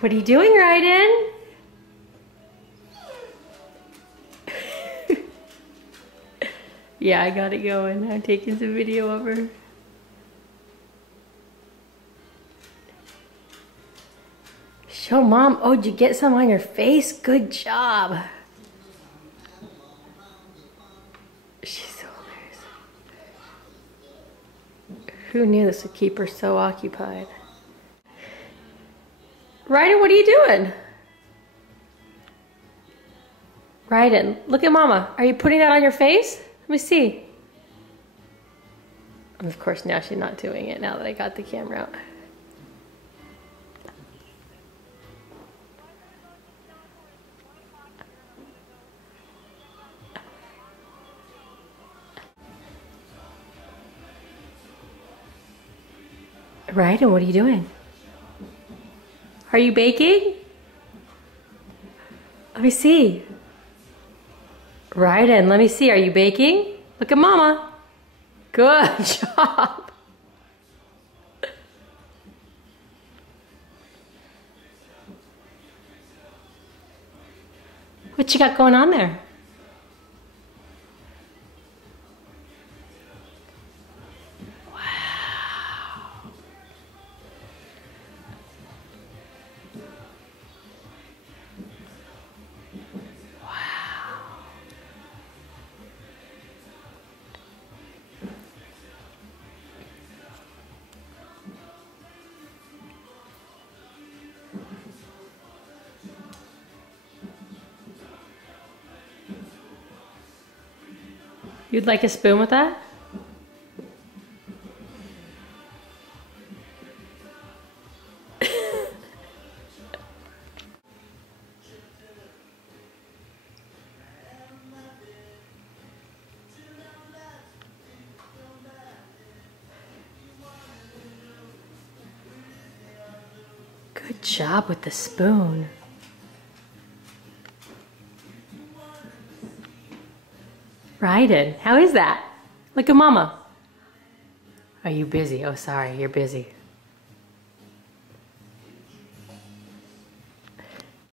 What are you doing, Ryden? Yeah, I got it going. I'm taking some video of her. Show Mom. Oh, did you get some on your face? Good job. She's so hilarious. Who knew this would keep her so occupied? Ryden, what are you doing? Ryden, look at Mama. Are you putting that on your face? Let me see. And of course, now she's not doing it now that I got the camera out. Ryden, what are you doing? Are you baking? Let me see. Ryden, let me see. Are you baking? Look at Mama. Good job. What you got going on there? You'd like a spoon with that? Good job with the spoon. Ryden, how is that? Look at Mama. Are you busy? Oh, sorry, you're busy.